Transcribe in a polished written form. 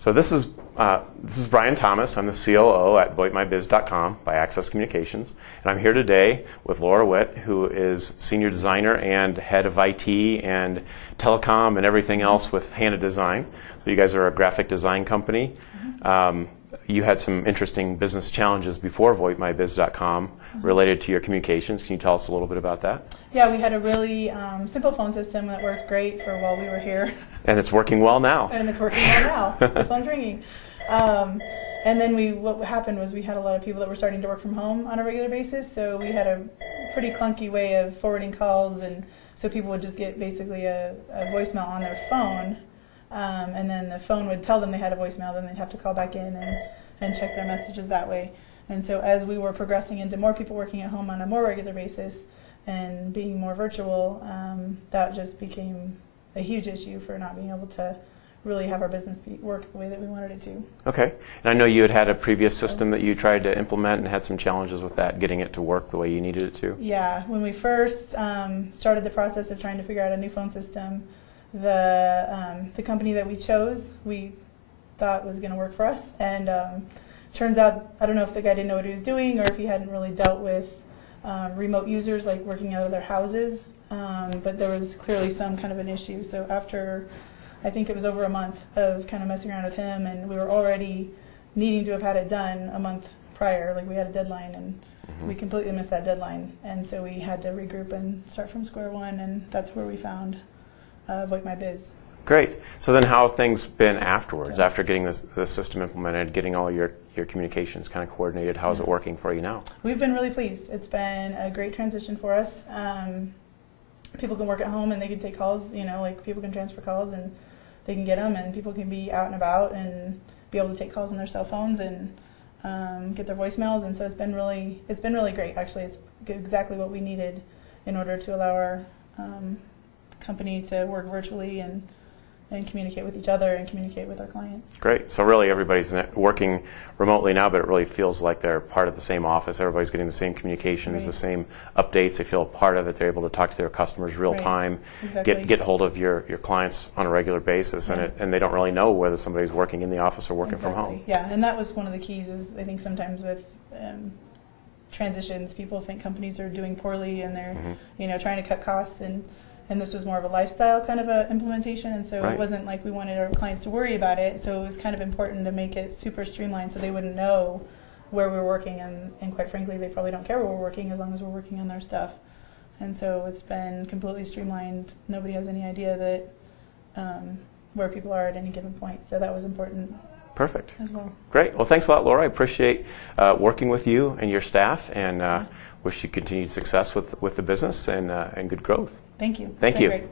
So this is Brian Thomas. I'm the COO at VoIPMyBiz.com by Access Communications. And I'm here today with Laura Witt, who is Senior Designer and Head of IT and Telecom and everything else with Hanna Design. So you guys are a graphic design company. You had some interesting business challenges before VoIPMyBiz.com related to your communications. Can you tell us a little bit about that? Yeah, we had a really simple phone system that worked great for while we were here. And it's working well now. And it's working well now. The phone's ringing. And then what happened was we had a lot of people that were starting to work from home on a regular basis, so we had a pretty clunky way of forwarding calls, and so people would just get basically a voicemail on their phone, and then the phone would tell them they had a voicemail, then they'd have to call back in and check their messages that way. And so as we were progressing into more people working at home on a more regular basis and being more virtual, that just became a huge issue for not being able to really have our business work the way that we wanted it to. Okay. And I know you had a previous system that you tried to implement and had some challenges with that, getting it to work the way you needed it to. Yeah. When we first started the process of trying to figure out a new phone system, the company that we chose, we thought was going to work for us. And turns out, I don't know if the guy didn't know what he was doing or if he hadn't really dealt with remote users, like working out of their houses. But there was clearly some kind of an issue. So after, I think it was over a month of kind of messing around with him, and we were already needing to have had it done a month prior. Like we had a deadline, and we completely missed that deadline. And so we had to regroup and start from square one, and that's where we found VoIPMyBiz. Great. So then how have things been afterwards, after getting the system implemented, getting all your communications kind of coordinated? How is it working for you now? We've been really pleased. It's been a great transition for us. People can work at home and they can take calls, like people can transfer calls and they can get them, and people can be out and about and be able to take calls on their cell phones and get their voicemails. And so it's been really great. Actually, it's exactly what we needed in order to allow our company to work virtually and communicate with each other and communicate with our clients. Great. So really everybody's working remotely now, but it really feels like they're part of the same office. Everybody's getting the same communications, the same updates. They feel a part of it. They're able to talk to their customers real time, get hold of your clients on a regular basis, and they don't really know whether somebody's working in the office or working from home. Yeah, and that was one of the keys. Is I think sometimes with transitions, people think companies are doing poorly and they're trying to cut costs, and this was more of a lifestyle kind of a implementation, and so it wasn't like we wanted our clients to worry about it, so it was kind of important to make it super streamlined so they wouldn't know where we were working, and quite frankly, they probably don't care where we're working as long as we're working on their stuff. And so it's been completely streamlined. Nobody has any idea that where people are at any given point, so that was important. Perfect. As well. Great. Well, thanks a lot, Laura. I appreciate working with you and your staff, and wish you continued success with the business and good growth. Thank you. Thank you. Great.